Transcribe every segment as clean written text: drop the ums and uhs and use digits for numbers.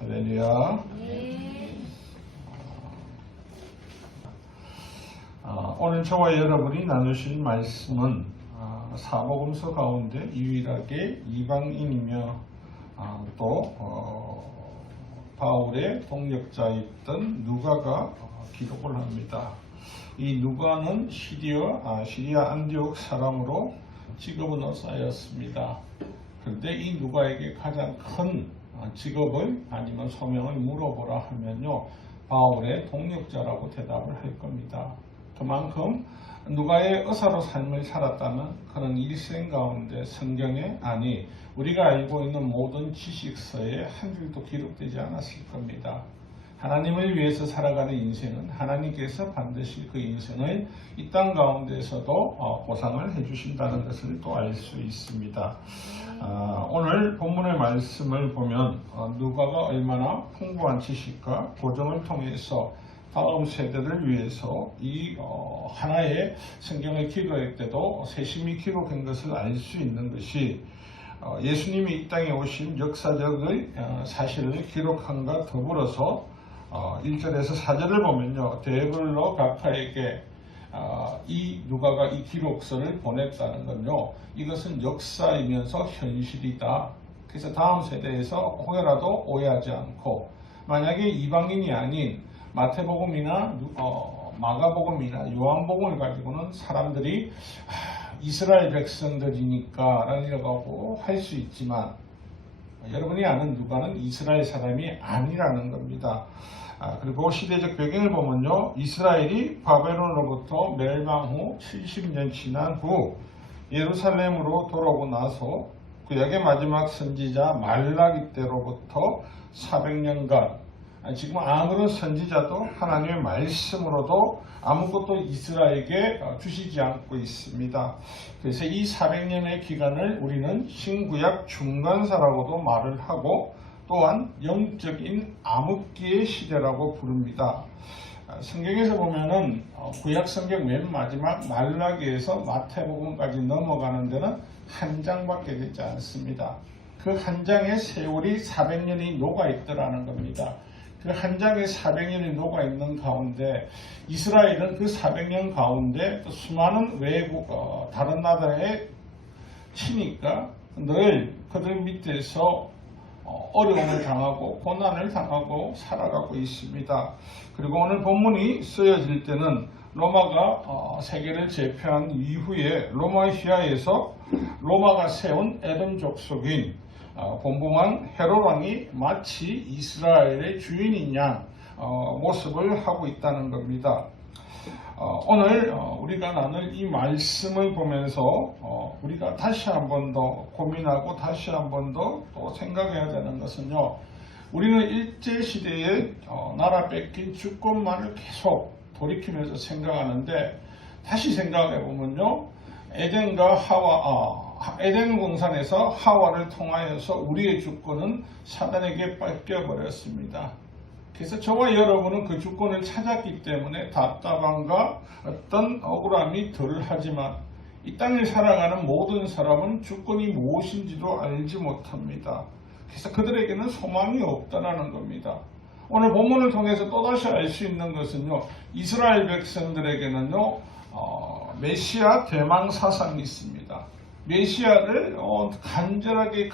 할렐루야. 오늘 저와 여러분이 나누실 말씀은 사복음서 가운데 유일하게 이방인이며 또 바울의 동역자였던 누가가 기록을 합니다. 이 누가는 시리아 안디옥 사람으로 직업은 의사였습니다. 그런데 이 누가에게 가장 큰 직업을 아니면 소명을 물어보라 하면요, 바울의 동역자라고 대답을 할 겁니다. 그만큼 누가의 의사로 삶을 살았다면 그는 일생 가운데 성경에 우리가 알고 있는 모든 지식서에 한 줄도 기록되지 않았을 겁니다. 하나님을 위해서 살아가는 인생은 하나님께서 반드시 그 인생을 이 땅 가운데서도 보상을 해주신다는 것을 또 알 수 있습니다. 오늘 본문의 말씀을 보면 누가가 얼마나 풍부한 지식과 고정을 통해서 다음 세대를 위해서 이 하나의 성경을 기록할 때도 세심히 기록한 것을 알 수 있는 것이 예수님이 이 땅에 오신 역사적의 사실을 기록함과 더불어서 1절에서 4절을 보면요, 데블로 가파에게 이 누가가 이 기록서를 보냈다는 건요, 이것은 역사이면서 현실이다. 그래서 다음 세대에서 혹여라도 오해하지 않고 만약에 이방인이 아닌 마태복음이나 마가복음이나 요한복음을 가지고는 사람들이 이스라엘 백성들이니까 라고 할 수 있지만 여러분이 아는 누가는 이스라엘 사람이 아니라는 겁니다. 그리고 시대적 배경을 보면요, 이스라엘이 바벨론으로부터 멸망 후 70년 지난 후 예루살렘으로 돌아오고 나서 구약의 마지막 선지자 말라기 때로부터 400년간 지금 아무런 선지자도 하나님의 말씀으로도 아무것도 이스라엘에게 주시지 않고 있습니다. 그래서 이 400년의 기간을 우리는 신구약 중간사라고도 말을 하고 또한 영적인 암흑기의 시대라고 부릅니다. 성경에서 보면은 구약 성경 맨 마지막 말라기에서 마태복음까지 넘어가는 데는 한 장밖에 되지 않습니다. 그 한 장의 세월이 400년이 녹아 있더라는 겁니다. 그 한 장에 400년이 녹아 있는 가운데 이스라엘은 그 400년 가운데 또 수많은 외국 다른 나라에 치니까 늘 그들 밑에서 어려움을 당하고 고난을 당하고 살아가고 있습니다. 그리고 오늘 본문이 쓰여질 때는 로마가 세계를 제패한 이후에 로마시아에서 로마가 세운 에돔 족속인 본봉왕 헤롯 왕이 마치 이스라엘의 주인인 양 모습을 하고 있다는 겁니다. 오늘 우리가 나눌 이 말씀을 보면서 우리가 다시 한 번 더 고민하고 다시 한 번 더 또 생각해야 되는 것은요, 우리는 일제시대에 나라 뺏긴 주권만을 계속 돌이키면서 생각하는데 다시 생각해 보면요, 에덴 동산에서 하와를 통하여서 우리의 주권은 사단에게 뺏겨버렸습니다. 그래서 저와 여러분은 그 주권을 찾았기 때문에 답답함과 어떤 억울함이 덜하지만 이 땅을 살아가는 모든 사람은 주권이 무엇인지도 알지 못합니다. 그래서 그들에게는 소망이 없다라는 겁니다. 오늘 본문을 통해서 또다시 알 수 있는 것은요, 이스라엘 백성들에게는요, 메시아 대망 사상이 있습니다. 메시아를 간절하게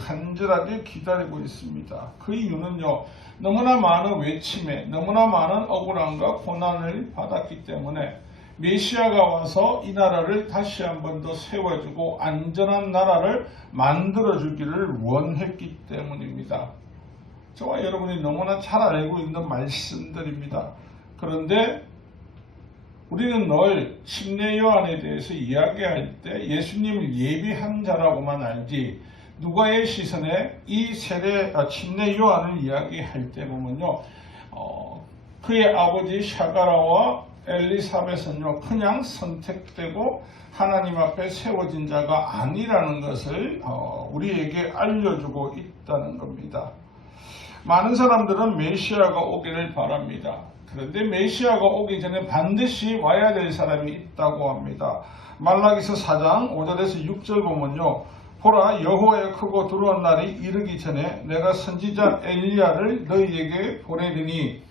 기다리고 있습니다. 그 이유는요, 너무나 많은 외침에 너무나 많은 억울함과 고난을 받았기 때문에 메시아가 와서 이 나라를 다시 한 번 더 세워주고 안전한 나라를 만들어주기를 원했기 때문입니다. 저와 여러분이 너무나 잘 알고 있는 말씀들입니다. 그런데 우리는 늘 침례 요한에 대해서 이야기할 때 예수님을 예비한 자라고만 알지, 누가의 시선에 이 세대 침례 요한을 이야기할 때 보면요, 그의 아버지 샤가라와 엘리사벳은요, 그냥 선택되고 하나님 앞에 세워진 자가 아니라는 것을 우리에게 알려주고 있다는 겁니다. 많은 사람들은 메시아가 오기를 바랍니다. 그런데 메시아가 오기 전에 반드시 와야 될 사람이 있다고 합니다. 말라기서 4장 5절에서 6절 보면요, 보라, 여호와의 크고 두려운 날이 이르기 전에 내가 선지자 엘리야를 너희에게 보내리니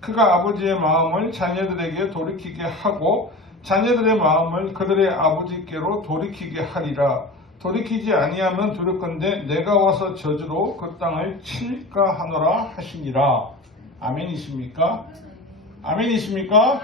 그가 아버지의 마음을 자녀들에게 돌이키게 하고 자녀들의 마음을 그들의 아버지께로 돌이키게 하리라. 돌이키지 아니하면 두렵건대 내가 와서 저주로 그 땅을 칠까 하노라 하시니라. 아멘이십니까? 아멘이십니까?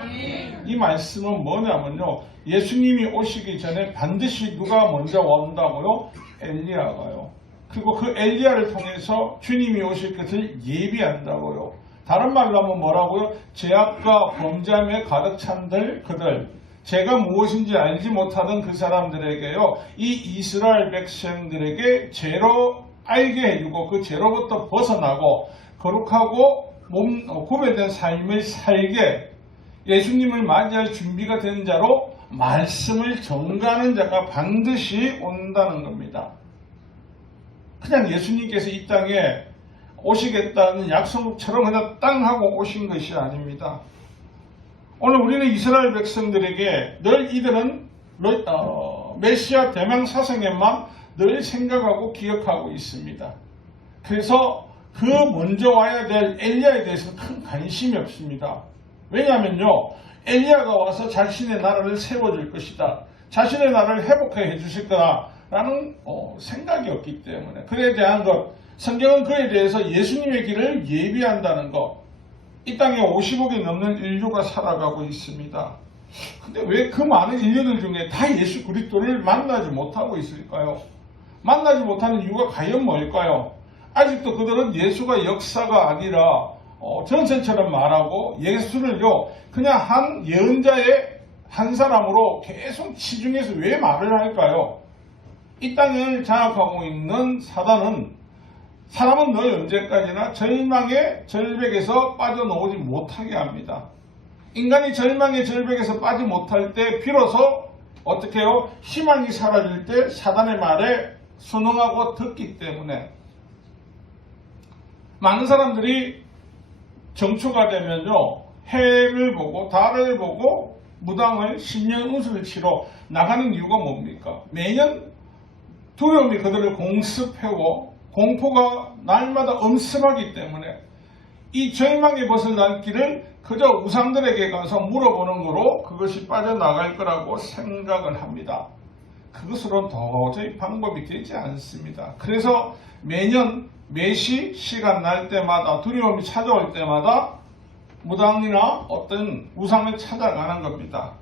이 말씀은 뭐냐면요, 예수님이 오시기 전에 반드시 누가 먼저 온다고요? 엘리야가요. 그리고 그 엘리야를 통해서 주님이 오실 것을 예비한다고요. 다른 말로 하면 뭐라고요? 죄악과 범죄함에 가득 찬들 그들, 죄가 무엇인지 알지 못하던 그 사람들에게요, 이 이스라엘 백성들에게 죄로 알게 해주고 그 죄로부터 벗어나고 거룩하고 구별된 삶을 살게 예수님을 맞이할 준비가 된 자로 말씀을 전가하는 자가 반드시 온다는 겁니다. 그냥 예수님께서 이 땅에 오시겠다는 약속처럼 그냥 땅 하고 오신 것이 아닙니다. 오늘 우리는 이스라엘 백성들에게 늘 이들은 메시아 대망사성에만 늘 생각하고 기억하고 있습니다. 그래서 그 먼저 와야 될 엘리야에 대해서 큰 관심이 없습니다. 왜냐하면요, 엘리야가 와서 자신의 나라를 세워줄 것이다, 자신의 나라를 회복해 주실 거다라는 생각이 없기 때문에, 그에 대한 것, 성경은 그에 대해서 예수님의 길을 예비한다는 것. 이 땅에 50억이 넘는 인류가 살아가고 있습니다. 근데 왜 그 많은 인류들 중에 다 예수 그리스도를 만나지 못하고 있을까요? 만나지 못하는 이유가 과연 뭘까요? 아직도 그들은 예수가 역사가 아니라 전선처럼 말하고 예수를요 그냥 한 예언자의 한 사람으로 계속 치중해서 왜 말을 할까요? 이 땅을 장악하고 있는 사단은 사람은 늘 언제까지나 절망의 절벽에서 빠져나오지 못하게 합니다. 인간이 절망의 절벽에서 빠지 못할 때 비로소 어떻게 해요? 희망이 사라질 때 사단의 말에 순응하고 듣기 때문에 많은 사람들이 정초가 되면요, 해를 보고 달을 보고 무당을 신년운수를 치러 나가는 이유가 뭡니까? 매년 두려움이 그들을 공습하고 공포가 날마다 엄습하기 때문에 이 절망의 벗어날 길을 그저 우상들에게 가서 물어보는 거로 그것이 빠져나갈 거라고 생각을 합니다. 그것으로는 도저히 방법이 되지 않습니다. 그래서 매년 매시 시간 날 때마다 두려움이 찾아올 때마다 무당이나 어떤 우상을 찾아가는 겁니다.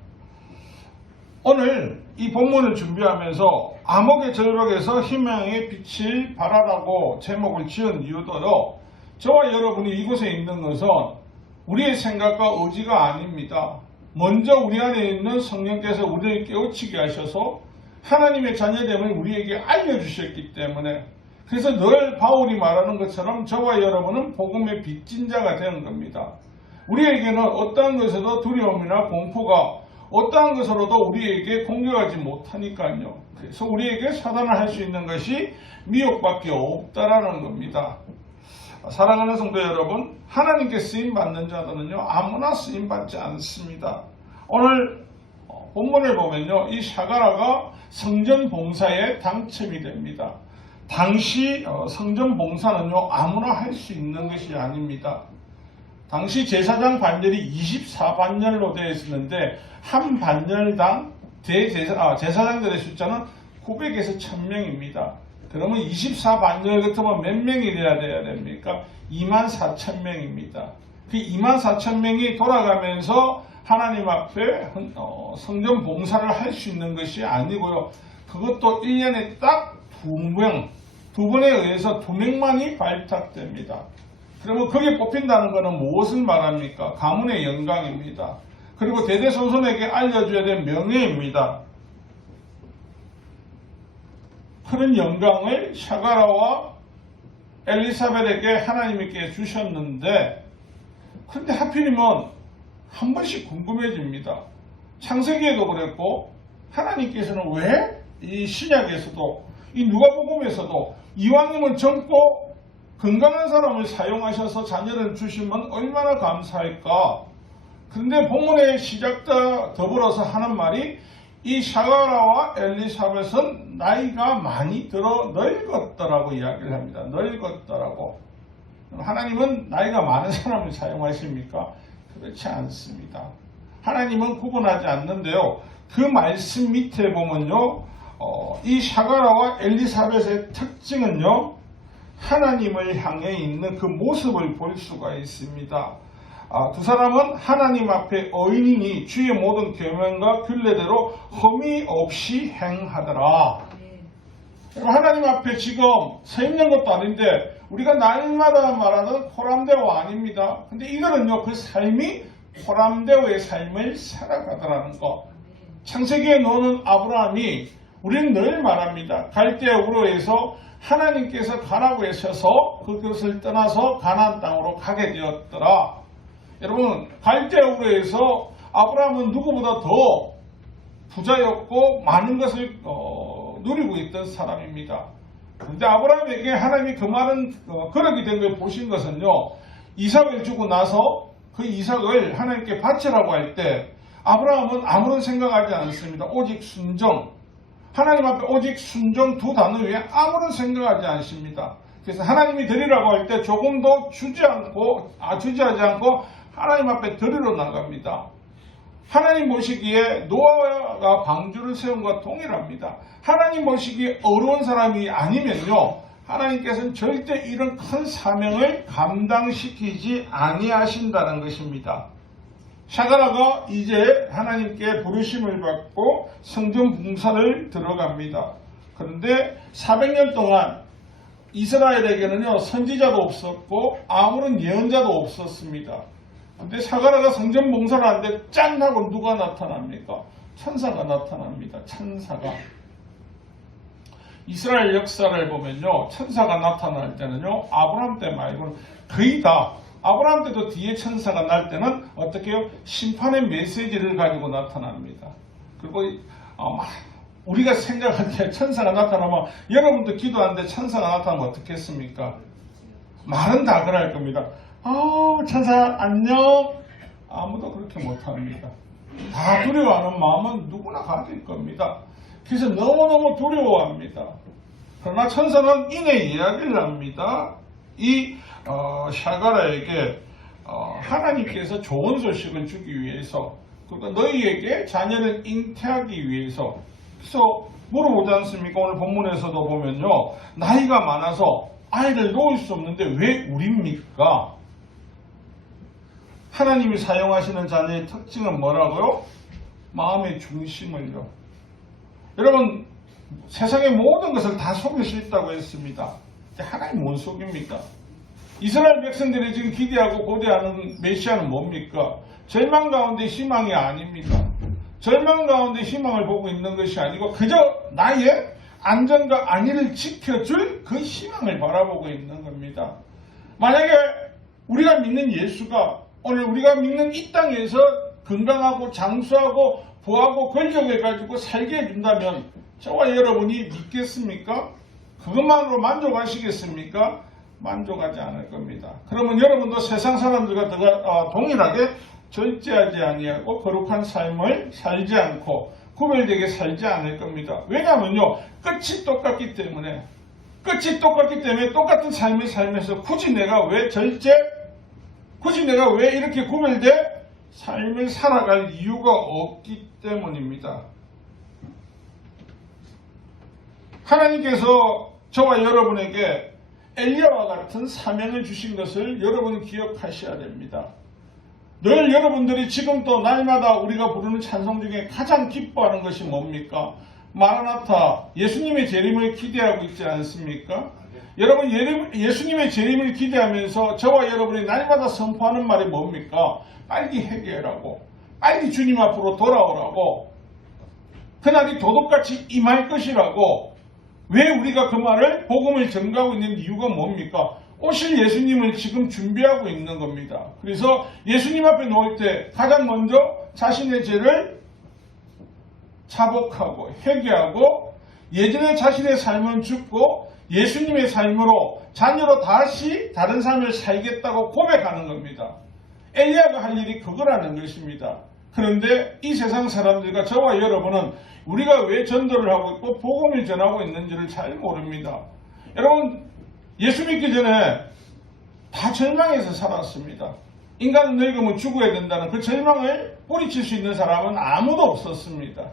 오늘 이 본문을 준비하면서 암흑의 절벽에서 희망의 빛을 발하라고 제목을 지은 이유도요, 저와 여러분이 이곳에 있는 것은 우리의 생각과 의지가 아닙니다. 먼저 우리 안에 있는 성령께서 우리를 깨우치게 하셔서 하나님의 자녀됨을 우리에게 알려주셨기 때문에, 그래서 늘 바울이 말하는 것처럼 저와 여러분은 복음의 빚진 자가 되는 겁니다. 우리에게는 어떠한 것에도 두려움이나 공포가 어떠한 것으로도 우리에게 공격하지 못하니까요. 그래서 우리에게 사단을 할 수 있는 것이 미혹밖에 없다라는 겁니다. 사랑하는 성도 여러분, 하나님께 쓰임받는 자들은요 아무나 쓰임받지 않습니다. 오늘 본문을 보면요, 이 샤가라가 성전 봉사에 당첨이 됩니다. 당시 성전 봉사는요 아무나 할 수 있는 것이 아닙니다. 당시 제사장 반열이 24반열로 되어 있었는데 한 반열당 제사장들의 숫자는 900에서 1000명입니다. 그러면 24반열 같으면 몇 명이 돼야 됩니까? 24,000명입니다. 그 24,000명이 돌아가면서 하나님 앞에 성전 봉사를 할 수 있는 것이 아니고요. 그것도 1년에 딱 2명, 2번에 의해서 2명만이 발탁됩니다. 그러면 거기에 뽑힌다는 것은 무엇을 말합니까? 가문의 영광입니다. 그리고 대대손손에게 알려줘야 될 명예입니다. 그런 영광을 샤가라와 엘리사벳에게 하나님께 주셨는데, 그런데 하필이면 한 번씩 궁금해집니다. 창세기에도 그랬고 하나님께서는 왜 이 신약에서도 이 누가복음에서도 이왕이면 젊고 건강한 사람을 사용하셔서 자녀를 주시면 얼마나 감사할까? 그런데 본문의 시작과 더불어서 하는 말이 이 샤가라와 엘리사벳은 나이가 많이 들어 늙었더라고 이야기를 합니다. 늙었더라고. 하나님은 나이가 많은 사람을 사용하십니까? 그렇지 않습니다. 하나님은 구분하지 않는데요. 그 말씀 밑에 보면요. 이 샤가라와 엘리사벳의 특징은요. 하나님을 향해 있는 그 모습을 볼 수가 있습니다. 두 사람은 하나님 앞에 의인이니 주의 모든 계명과 균례대로 흠이 없이 행하더라. 하나님 앞에 지금 서 있는 것도 아닌데 우리가 날마다 말하는 호람대오 아닙니다. 근데 이거는요, 그 삶이 호람대오의 삶을 살아가더라는 것. 창세기에 나오는 아브라함이 우리는 늘 말합니다. 갈대우르에서 하나님께서 가라고 하셔서 그것을 떠나서 가나안 땅으로 가게 되었더라. 여러분, 갈대우르에서 아브라함은 누구보다 더 부자였고 많은 것을 누리고 있던 사람입니다. 그런데 아브라함에게 하나님이 그 말은 그러게 된 걸 보신 것은요. 이삭을 주고 나서 그 이삭을 하나님께 바치라고 할 때 아브라함은 아무런 생각하지 않습니다. 오직 순종. 하나님 앞에 오직 순종 두 단어 외에 아무런 생각하지 않습니다. 그래서 하나님이 드리라고 할 때 조금도 주저하지 않고 하나님 앞에 드리러 나갑니다. 하나님 보시기에 노아가 방주를 세운 것과 동일합니다. 하나님 보시기에 어려운 사람이 아니면요. 하나님께서는 절대 이런 큰 사명을 감당시키지 아니하신다는 것입니다. 샤가라가 이제 하나님께 부르심을 받고 성전 봉사를 들어갑니다. 그런데 400년 동안 이스라엘에게는요. 선지자도 없었고 아무런 예언자도 없었습니다. 근데 샤가라가 성전 봉사를 하는데 짠 하고 누가 나타납니까? 천사가 나타납니다. 천사가. 이스라엘 역사를 보면요. 천사가 나타날 때는요. 아브라함 때 말고는 거의 다 아브라함 때도 뒤에 천사가 날 때는 어떻게 해요? 심판의 메시지를 가지고 나타납니다. 그리고 우리가 생각할 때 천사가 나타나면 여러분도 기도하는데 천사가 나타나면 어떻겠습니까? 말은 다 그럴 겁니다. 천사 안녕. 아무도 그렇게 못합니다. 다 두려워하는 마음은 누구나 가질 겁니다. 그래서 너무너무 두려워합니다. 그러나 천사는 이내 이야기를 합니다. 이 샤가라에게 하나님께서 좋은 소식을 주기 위해서, 그러니까 너희에게 자녀를 잉태하기 위해서. 그래서 물어보지 않습니까? 오늘 본문에서도 보면요. 나이가 많아서 아이를 놓을 수 없는데 왜 우리입니까? 하나님이 사용하시는 자녀의 특징은 뭐라고요? 마음의 중심을요. 여러분, 세상의 모든 것을 다 속일 수 있다고 했습니다. 하나님 못 속입니까? 이스라엘 백성들이 지금 기대하고 고대하는 메시아는 뭡니까? 절망 가운데 희망이 아닙니다. 절망 가운데 희망을 보고 있는 것이 아니고 그저 나의 안전과 안위를 지켜줄 그 희망을 바라보고 있는 겁니다. 만약에 우리가 믿는 예수가 오늘 우리가 믿는 이 땅에서 건강하고 장수하고 부하고 권력을 가지고 살게 해준다면 저와 여러분이 믿겠습니까? 그것만으로 만족하시겠습니까? 만족하지 않을 겁니다. 그러면 여러분도 세상 사람들과 동일하게 절제하지 아니하고 거룩한 삶을 살지 않고 구별되게 살지 않을 겁니다. 왜냐하면요. 끝이 똑같기 때문에 똑같은 삶을 살면서 굳이 내가 왜 이렇게 구별돼? 삶을 살아갈 이유가 없기 때문입니다. 하나님께서 저와 여러분에게 엘리야와 같은 사명을 주신 것을 여러분은 기억하셔야 됩니다. 늘 여러분들이 지금도 날마다 우리가 부르는 찬송 중에 가장 기뻐하는 것이 뭡니까? 마라나타, 예수님의 재림을 기대하고 있지 않습니까? 여러분, 예수님의 재림을 기대하면서 저와 여러분이 날마다 선포하는 말이 뭡니까? 빨리 회개하라고, 빨리 주님 앞으로 돌아오라고, 그날이 도둑같이 임할 것이라고. 왜 우리가 그 말을 복음을 전가하고 있는 이유가 뭡니까? 오실 예수님을 지금 준비하고 있는 겁니다. 그래서 예수님 앞에 놓을 때 가장 먼저 자신의 죄를 자복하고 회개하고 예전의 자신의 삶은 죽고 예수님의 삶으로 자녀로 다시 다른 삶을 살겠다고 고백하는 겁니다. 엘리야가 할 일이 그거라는 것입니다. 그런데 이 세상 사람들과 저와 여러분은 우리가 왜 전도를 하고 있고 복음을 전하고 있는지를 잘 모릅니다. 여러분, 예수 믿기 전에 다 절망해서 살았습니다. 인간은 늙으면 죽어야 된다는 그 절망을 뿌리칠 수 있는 사람은 아무도 없었습니다.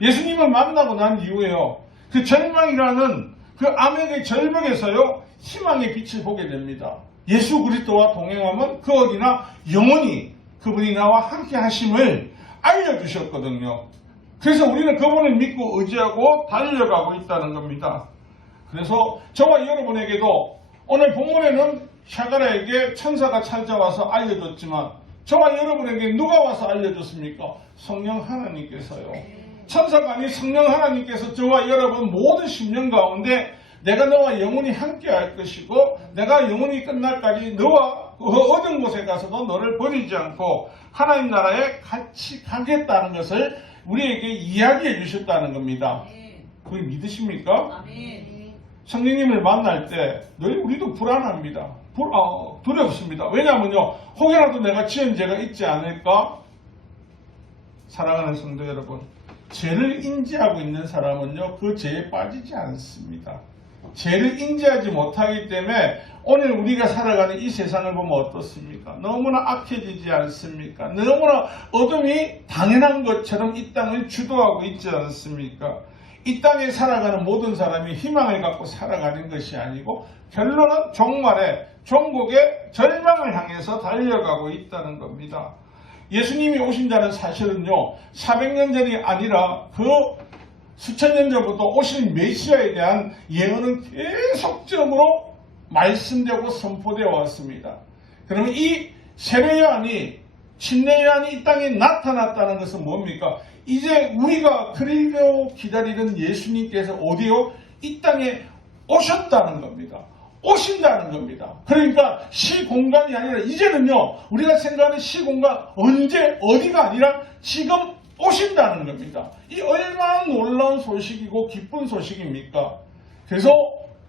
예수님을 만나고 난 이후에요, 그 절망이라는 그 암흑의 절벽에서요, 희망의 빛을 보게 됩니다. 예수 그리스도와 동행하면 그 어디나 영원히 그분이 나와 함께 하심을 알려주셨거든요. 그래서 우리는 그분을 믿고 의지하고 달려가고 있다는 겁니다. 그래서 저와 여러분에게도 오늘 본문에는 샤가라에게 천사가 찾아와서 알려줬지만 저와 여러분에게 누가 와서 알려줬습니까? 성령 하나님께서요. 천사가 아닌 성령 하나님께서 저와 여러분 모든 심령 가운데 내가 너와 영원히 함께 할 것이고 내가 영원히 끝날까지 너와 그 어떤 곳에 가서도 너를 버리지 않고 하나님 나라에 같이 가겠다는 것을 우리에게 이야기해 주셨다는 겁니다. 그걸 믿으십니까? 성령님을 만날 때 늘 우리도 불안합니다. 두렵습니다. 왜냐하면요, 혹여라도 내가 지은 죄가 있지 않을까? 사랑하는 성도 여러분, 죄를 인지하고 있는 사람은요, 그 죄에 빠지지 않습니다. 죄를 인지하지 못하기 때문에 오늘 우리가 살아가는 이 세상을 보면 어떻습니까? 너무나 악해지지 않습니까? 너무나 어둠이 당연한 것처럼 이 땅을 주도하고 있지 않습니까? 이 땅에 살아가는 모든 사람이 희망을 갖고 살아가는 것이 아니고 결론은 종말에 종국의 절망을 향해서 달려가고 있다는 겁니다. 예수님이 오신다는 사실은요, 400년 전이 아니라 그 수천 년 전부터 오실 메시아에 대한 예언은 계속적으로 말씀되고 선포되어 왔습니다. 그러면 이 세례 요한이, 침례 요한이 이 땅에 나타났다는 것은 뭡니까? 이제 우리가 그리고 기다리는 예수님께서 어디요? 이 땅에 오셨다는 겁니다. 오신다는 겁니다. 그러니까 시공간이 아니라 이제는요, 우리가 생각하는 시공간, 언제 어디가 아니라 지금 오신다는 겁니다. 이 얼마나 놀라운 소식이고 기쁜 소식입니까? 그래서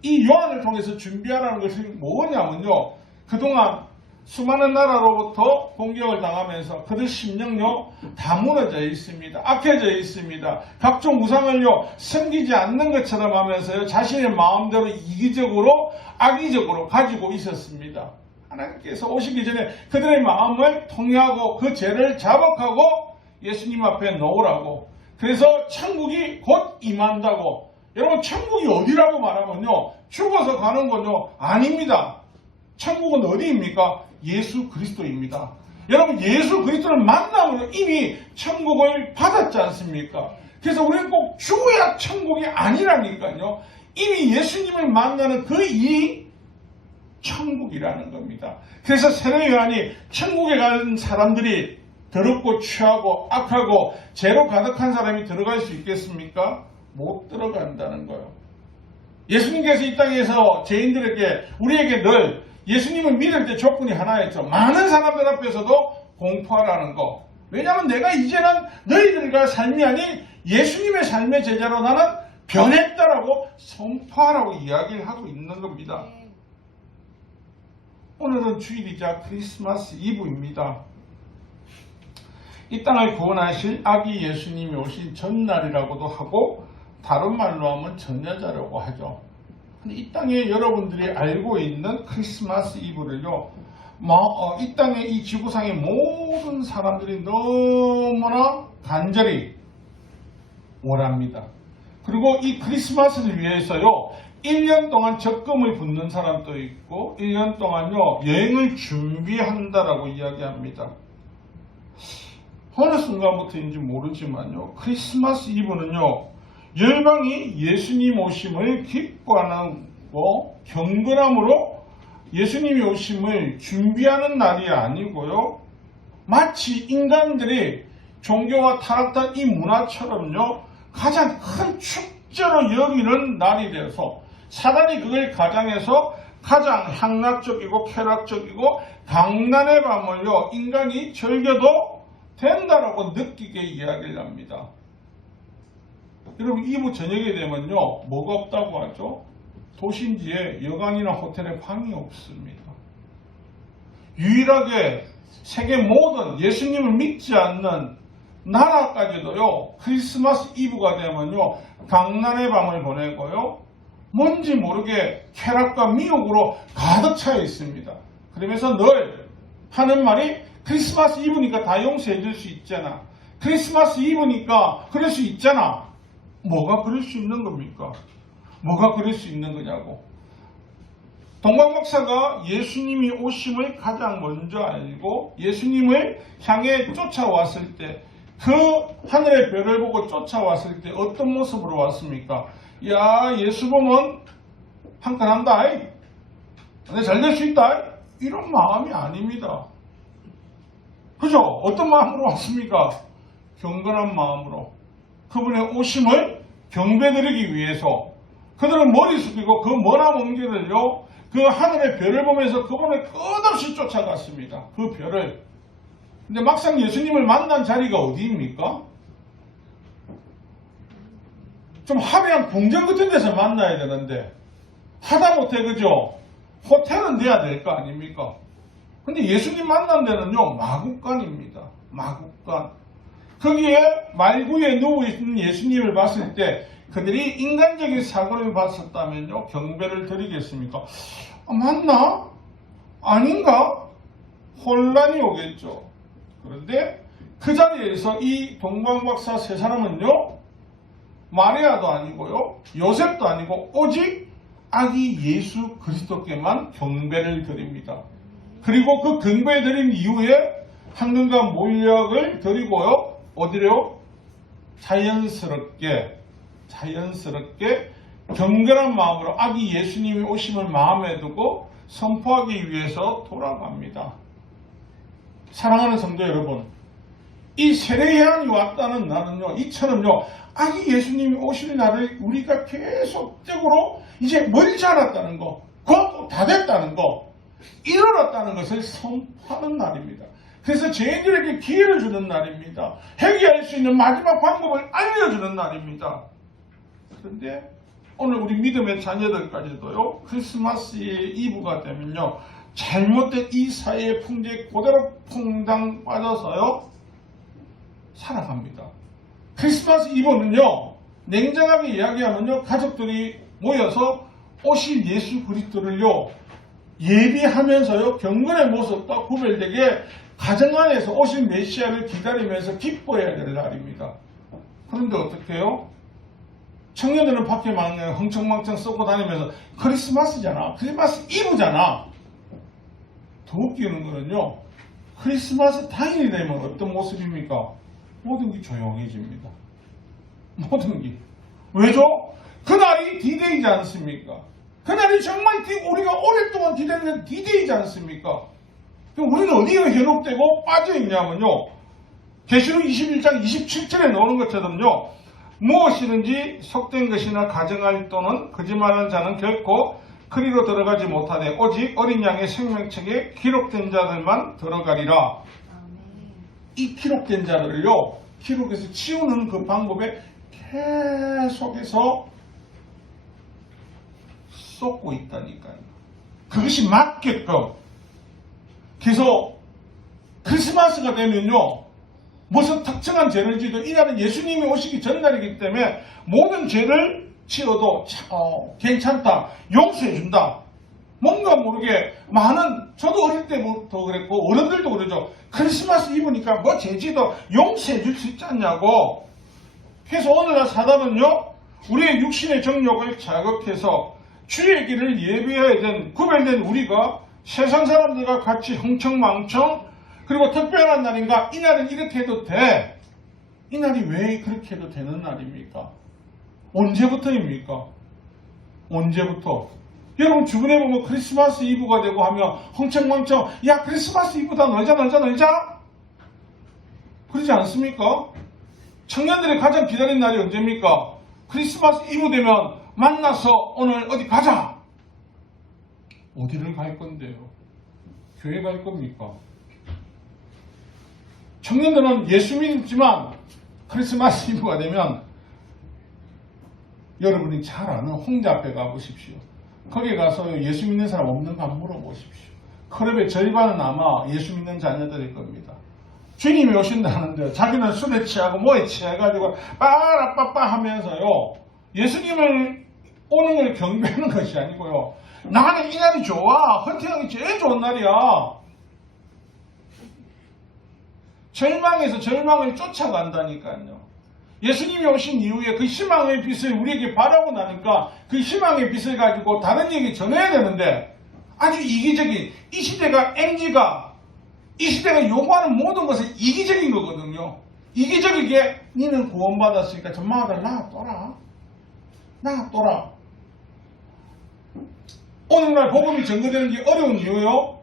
이 요한을 통해서 준비하라는 것이 뭐냐면요, 그동안 수많은 나라로부터 공격을 당하면서 그들 심령요 다 무너져 있습니다. 악해져 있습니다. 각종 우상을요 섬기지 않는 것처럼 하면서요 자신의 마음대로 이기적으로 악의적으로 가지고 있었습니다. 하나님께서 오시기 전에 그들의 마음을 통해하고 그 죄를 자복하고 예수님 앞에 놓으라고, 그래서 천국이 곧 임한다고. 여러분, 천국이 어디라고 말하면요, 죽어서 가는 건요 아닙니다. 천국은 어디입니까? 예수 그리스도입니다. 여러분, 예수 그리스도를 만나면 이미 천국을 받았지 않습니까? 그래서 우리는 꼭 죽어야 천국이 아니라니까요. 이미 예수님을 만나는 그 일이 천국이라는 겁니다. 그래서 세례 요한이 천국에 간 사람들이 더럽고 취하고 악하고 죄로 가득한 사람이 들어갈 수 있겠습니까? 못 들어간다는 거예요. 예수님께서 이 땅에서 죄인들에게, 우리에게 늘 예수님을 믿을 때 조건이 하나였죠. 많은 사람들 앞에서도 공포하라는 거. 왜냐하면 내가 이제는 너희들과 삶이 아닌 예수님의 삶의 제자로 나는 변했다라고 선포하라고 이야기를 하고 있는 겁니다. 오늘은 주일이자 크리스마스 이브입니다. 이 땅을 구원하실 아기 예수님이 오신 전날이라고도 하고 다른 말로 하면 전야자라고 하죠. 이 땅에 여러분들이 알고 있는 크리스마스 이브를요, 이 땅에 이 지구상의 모든 사람들이 너무나 간절히 원합니다. 그리고 이 크리스마스를 위해서요, 1년 동안 적금을 붓는 사람도 있고 1년 동안요 여행을 준비한다라고 이야기합니다. 어느 순간부터인지 모르지만요, 크리스마스 이브는요 열방이 예수님 오심을 기뻐하고 경건함으로 예수님이 오심을 준비하는 날이 아니고요, 마치 인간들이 종교와 타락한 이 문화처럼요 가장 큰 축제로 여기는 날이 되어서 사단이 그걸 가장해서 가장 향락적이고 쾌락적이고 강난의 밤을요 인간이 즐겨도 된다라고 느끼게 이야기를 합니다. 여러분, 이브 저녁에 되면요 뭐가 없다고 하죠? 도심지에 여관이나 호텔에 방이 없습니다. 유일하게 세계 모든 예수님을 믿지 않는 나라까지도요, 크리스마스 이브가 되면요, 강난의 밤을 보내고요, 뭔지 모르게 쾌락과 미혹으로 가득 차 있습니다. 그러면서 늘 하는 말이 크리스마스 이브니까 다 용서해 줄 수 있잖아. 크리스마스 이브니까 그럴 수 있잖아. 뭐가 그럴 수 있는 겁니까? 뭐가 그럴 수 있는 거냐고. 동방박사가 예수님이 오심을 가장 먼저 알고 예수님을 향해 쫓아왔을 때, 그 하늘의 별을 보고 쫓아왔을 때 어떤 모습으로 왔습니까? 야, 예수 보면 한 건 한다. 내 잘 될 수 있다. 이런 마음이 아닙니다. 그죠? 어떤 마음으로 왔습니까? 경건한 마음으로. 그분의 오심을 경배드리기 위해서 그들은 머리 숙이고 그 머나먼 길을요, 그 하늘의 별을 보면서 그분을 끝없이 쫓아갔습니다. 그 별을. 근데 막상 예수님을 만난 자리가 어디입니까? 좀 화려한 궁전 같은 데서 만나야 되는데, 하다못해 그죠? 호텔은 돼야 될 거 아닙니까? 근데 예수님 만난 데는요, 마국간입니다. 마국간. 거기에 말구에 누워있는 예수님을 봤을 때 그들이 인간적인 사고를 봤었다면요, 경배를 드리겠습니까? 맞나? 아닌가? 혼란이 오겠죠. 그런데 그 자리에서 이 동방박사 세 사람은요, 마리아도 아니고요, 요셉도 아니고 오직 아기 예수 그리스도께만 경배를 드립니다. 그리고 그 경배 드린 이후에 황금과 모략을 드리고요, 어디래요? 자연스럽게 경건한 마음으로 아기 예수님이 오심을 마음에 두고 선포하기 위해서 돌아갑니다. 사랑하는 성도 여러분, 이 세례요한이 왔다는 날은요, 이처럼요, 아기 예수님이 오실 날을 우리가 계속적으로 이제 멀지 않았다는 거, 곧 다 됐다는 거, 일어났다는 것을 선포하는 날입니다. 그래서 죄인들에게 기회를 주는 날입니다. 회개할 수 있는 마지막 방법을 알려주는 날입니다. 그런데 오늘 우리 믿음의 자녀들까지도요, 크리스마스 이브가 되면요, 잘못된 이 사회의 풍조에 그대로 퐁당 빠져서요, 살아갑니다. 크리스마스 이브는요, 냉정하게 이야기하면요, 가족들이 모여서 오실 예수 그리스도를요, 예비하면서요, 경건의 모습과 구별되게 가정 안에서 오실 메시아를 기다리면서 기뻐해야 될 날입니다. 그런데 어떻게 해요? 청년들은 밖에 막 흥청망청 쏘고 다니면서 크리스마스잖아, 크리스마스 이브잖아. 더 웃기는 거는요, 크리스마스 당일이 되면 어떤 모습입니까? 모든 게 조용해집니다. 모든 게. 왜죠? 그날이 디데이지 않습니까? 그날이 정말 우리가 오랫동안 기다리는 디데이지 않습니까? 그럼 우리는 어디에 현혹되고 빠져있냐면요, 계시록 21장 27절에 나오는 것처럼요, 무엇이든지 속된 것이나 가정할 또는 거짓말하는 자는 결코 그리로 들어가지 못하되 오직 어린 양의 생명책에 기록된 자들만 들어가리라. 이 기록된 자들을요, 기록에서 치우는 그 방법에 계속해서 쏟고 있다니까요. 그것이 맞게끔. 그래서 크리스마스가 되면요, 무슨 특정한 죄를 지어도 이날은 예수님이 오시기 전날이기 때문에 모든 죄를 지어도 괜찮다, 용서해준다. 뭔가 모르게 많은, 저도 어릴 때부터 그랬고 어른들도 그러죠. 크리스마스 이브니까 뭐 죄지도 용서해줄 수 있지 않냐고. 그래서 오늘날 사단은요, 우리의 육신의 정욕을 자극해서 주의 길을 예비해야 된 구별된 우리가 세상 사람들과 같이 흥청망청, 그리고 특별한 날인가, 이날은 이렇게 해도 돼. 이날이 왜 그렇게 해도 되는 날입니까? 언제부터입니까? 언제부터? 여러분 주변에 보면 크리스마스 이브가 되고 하면 흥청망청, 야 크리스마스 이브다, 놀자. 그러지 않습니까? 청년들이 가장 기다린 날이 언제입니까? 크리스마스 이브 되면 만나서 오늘 어디 가자. 어디를 갈 건데요? 교회 갈 겁니까? 청년들은 예수 믿지만 크리스마스 이브가 되면 여러분이 잘 아는 홍대 앞에 가보십시오. 거기 가서 예수 믿는 사람 없는가 물어보십시오. 클럽의 절반은 아마 예수 믿는 자녀들일 겁니다. 주님이 오신다는데 자기는 술에 취하고 뭐에 취해가지고 빠라빠빠 하면서요. 예수님을 오는 걸 경배하는 것이 아니고요. 나는 이 날이 좋아. 헌팅하기 제일 좋은 날이야. 절망에서 절망을 쫓아간다니까요. 예수님이 오신 이후에 그 희망의 빛을 우리에게 바라고 나니까 그 희망의 빛을 가지고 다른 얘기 전해야 되는데 아주 이기적인 이 시대가 MZ가 이 시대가 요구하는 모든 것은 이기적인 거거든요. 이기적이게 니는 구원받았으니까 전망하다 놔둬라. 오늘날 복음이 전거되는 게 어려운 이유요.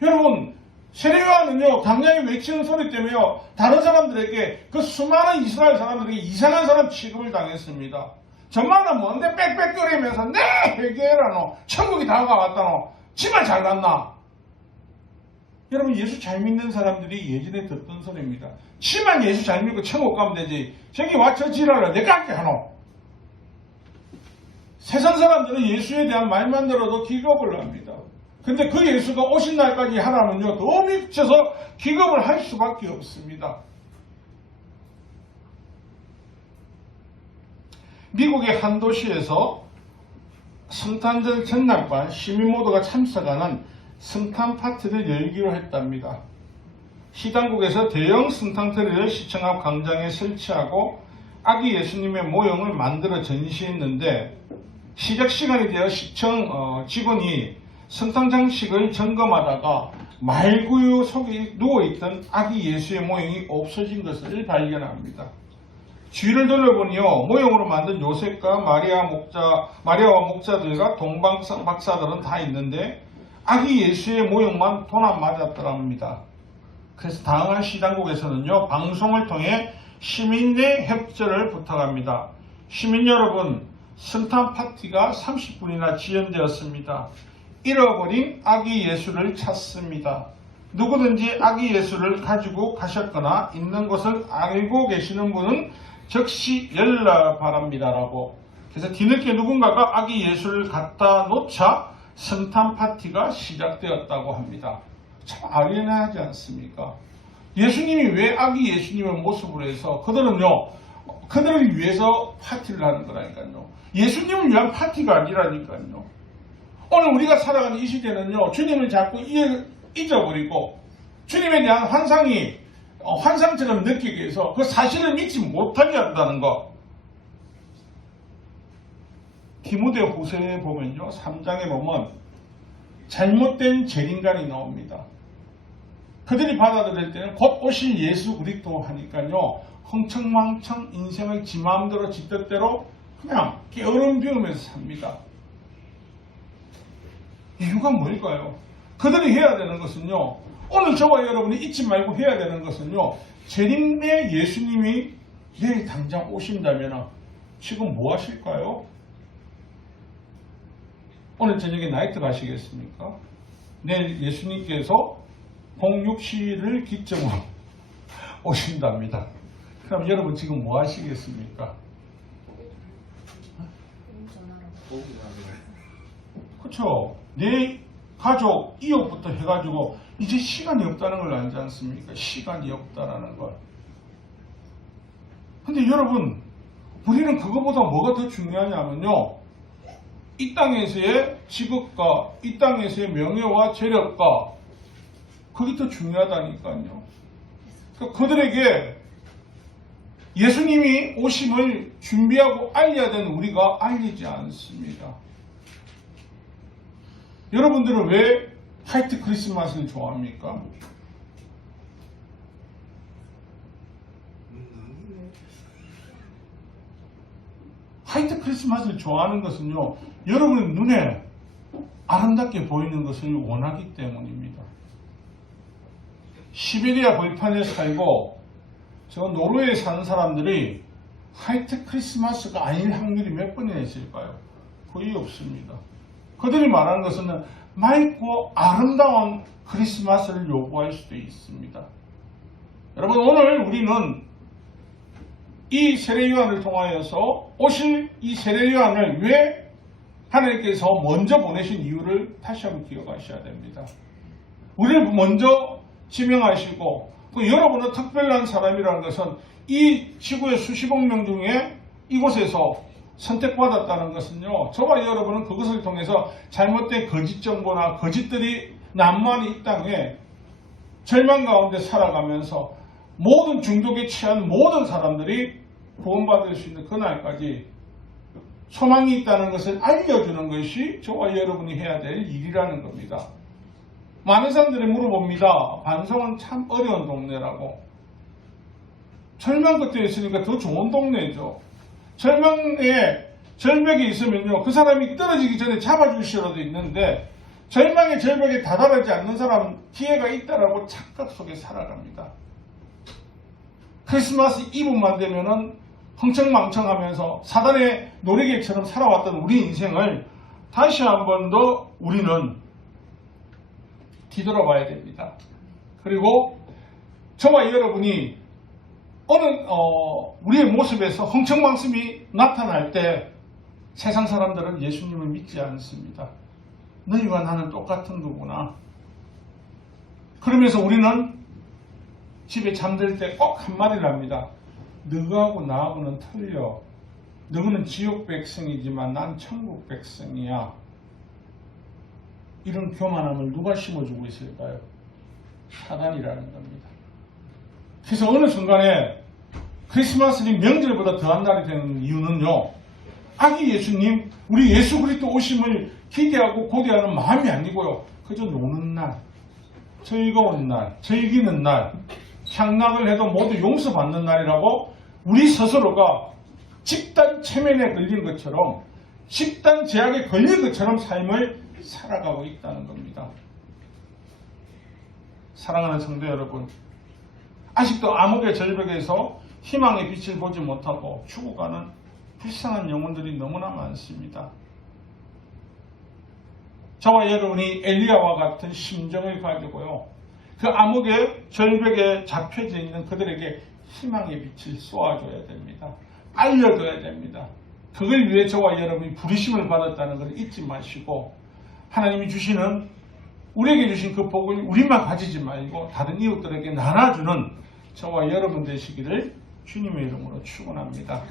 여러분 세례요한은요 당장에 외치는 소리 때문에요 다른 사람들에게 그 수많은 이스라엘 사람들에게 이상한 사람 취급을 당했습니다. 전만은 뭔데 빽빽거리면서 네 회개해라 너 천국이 다가왔다 너 지만 잘났나. 여러분 예수 잘 믿는 사람들이 예전에 듣던 소리입니다. 지만 예수 잘 믿고 천국 가면 되지 저기 와저 지랄을 내가 할게 하노. 세상 사람들은 예수에 대한 말만 들어도 기겁을 합니다. 근데 그 예수가 오신 날까지 하라면요 더 미쳐서 기겁을 할 수밖에 없습니다. 미국의 한 도시에서 성탄절 전날과 시민 모두가 참석하는 성탄 파티를 열기로 했답니다. 시당국에서 대형 성탄트리를 시청 앞 광장에 설치하고 아기 예수님의 모형을 만들어 전시했는데 시작 시간이 되어 시청 직원이 성탄 장식을 점검하다가 말구유 속에 누워있던 아기 예수의 모형이 없어진 것을 발견합니다. 주위를 돌려보니요 모형으로 만든 요셉과 마리아와 목자들과 동방박사들은 다 있는데 아기 예수의 모형만 돈 안 맞았더랍니다. 그래서 당황한 시당국에서는요 방송을 통해 시민의 협조를 부탁합니다. 시민 여러분, 성탄 파티가 30분이나 지연되었습니다. 잃어버린 아기 예수를 찾습니다. 누구든지 아기 예수를 가지고 가셨거나 있는 것을 알고 계시는 분은 즉시 연락 바랍니다라고. 그래서 뒤늦게 누군가가 아기 예수를 갖다 놓자 성탄 파티가 시작되었다고 합니다. 참 아련하지 않습니까? 예수님이 왜 아기 예수님의 모습으로 해서 그들을 위해서 파티를 하는 거라니까요. 예수님을 위한 파티가 아니라니까요. 오늘 우리가 살아가는 이 시대는요 주님을 자꾸 잊어버리고 주님에 대한 환상이 환상처럼 느끼게 해서 그 사실을 믿지 못하게 한다는 것. 디모데 후서에 보면요 3장에 보면 잘못된 재림관이 나옵니다. 그들이 받아들일 때는 곧 오실 예수 그리스도 하니까요 흥청망청 인생을 지 마음대로 지 뜻대로 그냥 게으름 피우면서 삽니다. 이유가 뭘까요? 그들이 해야 되는 것은요 오늘 저와 여러분이 잊지 말고 해야 되는 것은요 재림의 예수님이 내일 당장 오신다면 지금 뭐 하실까요? 오늘 저녁에 나이트 가시겠습니까? 내일 예수님께서 홍육시를 기점으로 오신답니다. 그럼 여러분 지금 뭐 하시겠습니까? 그렇죠. 내 가족, 이웃부터 해가지고 이제 시간이 없다는 걸 알지 않습니까? 시간이 없다라는 걸. 근데 여러분 우리는 그거보다 뭐가 더 중요하냐면요 이 땅에서의 직업과 이 땅에서의 명예와 재력과 그게 더 중요하다니까요. 그러니까 그들에게 예수님이 오심을 준비하고 알려야 되는 우리가 알리지 않습니다. 여러분들은 왜 화이트 크리스마스를 좋아합니까? 화이트 크리스마스를 좋아하는 것은요 여러분의 눈에 아름답게 보이는 것을 원하기 때문입니다. 시베리아 벌판에 살고 저 노르웨이에 사는 사람들이 화이트 크리스마스가 아닐 확률이 몇 번이나 있을까요? 거의 없습니다. 그들이 말하는 것은 맑고 아름다운 크리스마스를 요구할 수도 있습니다. 여러분 오늘 우리는 이 세례요한을 통하여서 오실 이 세례요한을 왜 하나님께서 먼저 보내신 이유를 다시 한번 기억하셔야 됩니다. 우리를 먼저 지명하시고 그 여러분은 특별한 사람이라는 것은 이 지구의 수십억 명 중에 이곳에서 선택받았다는 것은요, 저와 여러분은 그것을 통해서 잘못된 거짓 정보나 거짓들이 난무하는 이 땅에 절망 가운데 살아가면서 모든 중독에 취한 모든 사람들이 구원받을 수 있는 그날까지 소망이 있다는 것을 알려주는 것이 저와 여러분이 해야 될 일이라는 겁니다. 많은 사람들이 물어봅니다. 반성은 참 어려운 동네라고. 절망 끝에 있으니까 더 좋은 동네죠. 절벽이 있으면요, 그 사람이 떨어지기 전에 잡아줄 수라도 있는데 절망의 절벽에 다다르지 않는 사람은 기회가 있다라고 착각 속에 살아갑니다. 크리스마스 이브만 되면은 흥청망청하면서 사단의 놀이개처럼 살아왔던 우리 인생을 다시 한 번 더 우리는 뒤돌아봐야 됩니다. 그리고 저와 여러분이 우리의 모습에서 흥청망청이 나타날 때 세상 사람들은 예수님을 믿지 않습니다. 너희와 나는 똑같은 거구나. 그러면서 우리는 집에 잠들 때 꼭 한마디를 합니다. 너하고 나하고는 틀려. 너는 지옥 백성이지만 난 천국 백성이야. 이런 교만함을 누가 심어주고 있을까요? 사단이라는 겁니다. 그래서 어느 순간에 크리스마스는 명절보다 더한 날이 되는 이유는요, 아기 예수님, 우리 예수 그리스도 오심을 기대하고 고대하는 마음이 아니고요, 그저 노는 날, 즐거운 날, 즐기는 날, 향락을 해도 모두 용서받는 날이라고 우리 스스로가 집단 체면에 걸린 것처럼, 집단 제약에 걸린 것처럼 삶을 살아가고 있다는 겁니다. 사랑하는 성도 여러분, 아직도 암흑의 절벽에서 희망의 빛을 보지 못하고 죽어가는 불쌍한 영혼들이 너무나 많습니다. 저와 여러분이 엘리야와 같은 심정을 가지고요, 그 암흑의 절벽에 잡혀져 있는 그들에게 희망의 빛을 쏘아줘야 됩니다. 알려줘야 됩니다. 그걸 위해 저와 여러분이 부르심을 받았다는 걸 잊지 마시고, 하나님이 주시는, 우리에게 주신 그 복을 우리만 가지지 말고 다른 이웃들에게 나눠주는 저와 여러분 되시기를 주님의 이름으로 축원합니다.